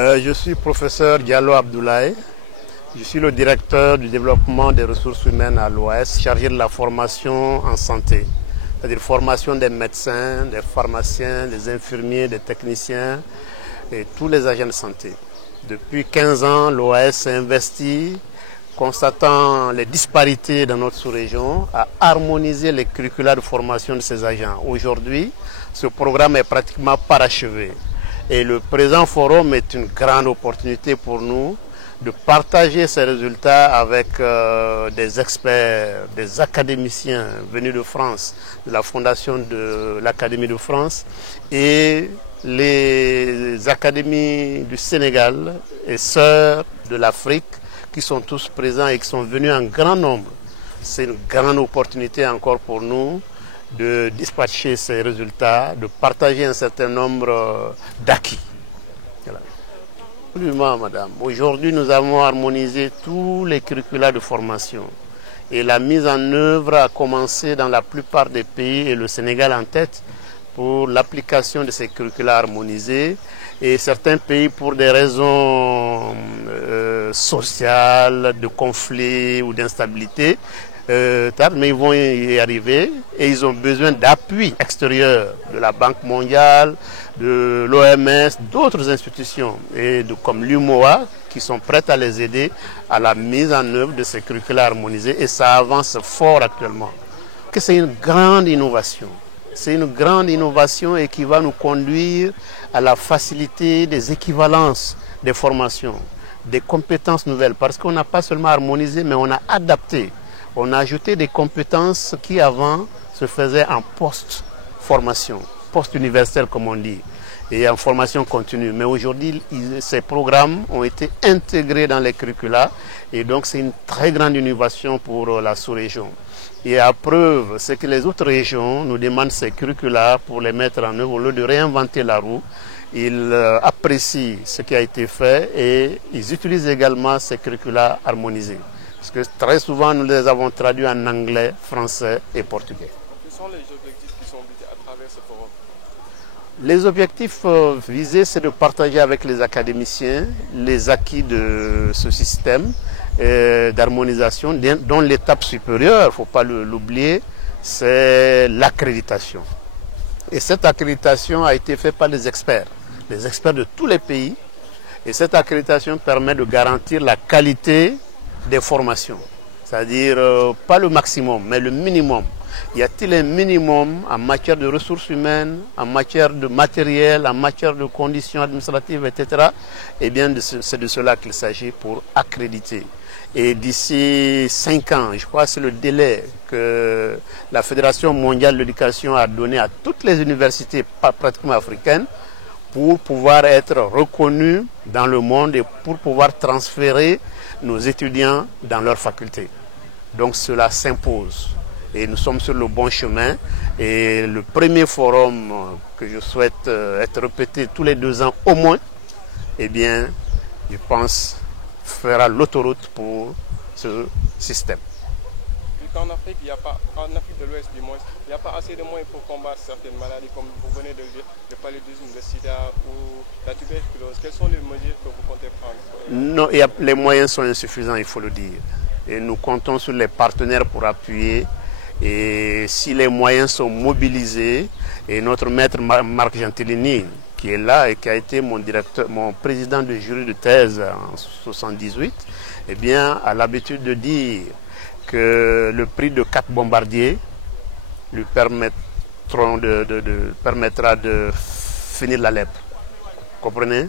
Je suis professeur Diallo Abdoulaye. Je suis le directeur du développement des ressources humaines à l'OAS, chargé de la formation en santé, c'est-à-dire formation des médecins, des pharmaciens, des infirmiers, des techniciens et tous les agents de santé. Depuis 15 ans, l'OAS s'est investi, constatant les disparités dans notre sous-région, à harmoniser les curricula de formation de ces agents. Aujourd'hui, ce programme est pratiquement parachevé. Et le présent forum est une grande opportunité pour nous de partager ces résultats avec des experts, des académiciens venus de France, de la fondation de l'Académie de France et les académies du Sénégal et sœurs de l'Afrique qui sont tous présents et qui sont venus en grand nombre. C'est une grande opportunité encore pour nous de dispatcher ces résultats, de partager un certain nombre d'acquis. Voilà. Absolument, madame. Aujourd'hui, nous avons harmonisé tous les curricula de formation. Et la mise en œuvre a commencé dans la plupart des pays, et le Sénégal en tête, pour l'application de ces curricula harmonisés. Et certains pays, pour des raisons sociales, de conflits ou d'instabilité, mais ils vont y arriver et ils ont besoin d'appui extérieur de la Banque mondiale, de l'OMS, d'autres institutions comme l'UMOA qui sont prêtes à les aider à la mise en œuvre de ces curricula harmonisés et ça avance fort actuellement. C'est une grande innovation. C'est une grande innovation et qui va nous conduire à la facilité des équivalences des formations, des compétences nouvelles parce qu'on n'a pas seulement harmonisé mais on a adapté. On a ajouté des compétences qui avant se faisaient en post-formation, post-universitaire comme on dit, et en formation continue. Mais aujourd'hui, ces programmes ont été intégrés dans les curricula et donc c'est une très grande innovation pour la sous-région. Et à preuve, c'est que les autres régions nous demandent ces curricula pour les mettre en œuvre au lieu de réinventer la roue. Ils apprécient ce qui a été fait et ils utilisent également ces curricula harmonisés. Parce que très souvent, nous les avons traduits en anglais, français et portugais. Quels sont les objectifs qui sont visés à travers ce forum? Les objectifs visés, c'est de partager avec les académiciens les acquis de ce système d'harmonisation, dont l'étape supérieure, il ne faut pas l'oublier, c'est l'accréditation. Et cette accréditation a été faite par les experts de tous les pays. Et cette accréditation permet de garantir la qualité des formations, c'est-à-dire pas le maximum, mais le minimum. Y a-t-il un minimum en matière de ressources humaines, en matière de matériel, en matière de conditions administratives, etc. Eh bien, c'est de cela qu'il s'agit pour accréditer. Et d'ici 5 ans, je crois que c'est le délai que la Fédération mondiale de l'éducation a donné à toutes les universités pratiquement africaines pour pouvoir être reconnus dans le monde et pour pouvoir transférer nos étudiants dans leur faculté. Donc cela s'impose et nous sommes sur le bon chemin et le premier forum que je souhaite être répété tous les 2 ans au moins, eh bien je pense fera l'autoroute pour ce système. En Afrique, en Afrique de l'Ouest du moins, il n'y a pas assez de moyens pour combattre certaines maladies comme vous venez de le dire, le paludisme, le sida ou la tuberculose. Quelles sont les mesures que vous comptez prendre? Non, les moyens sont insuffisants, il faut le dire. Et nous comptons sur les partenaires pour appuyer. Et si les moyens sont mobilisés, et notre maître Marc Gentilini, qui est là et qui a été mon président de jury de thèse en 1978, eh bien, a l'habitude de dire que le prix de 4 bombardiers lui permettra de finir la lèpre. Comprenez?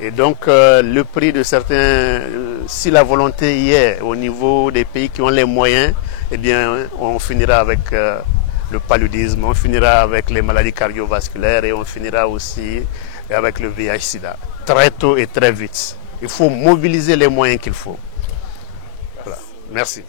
Et donc le prix de certains, si la volonté y est au niveau des pays qui ont les moyens, eh bien on finira avec le paludisme, on finira avec les maladies cardiovasculaires et on finira aussi avec le VIH-Sida. Très tôt et très vite. Il faut mobiliser les moyens qu'il faut. Voilà. Merci.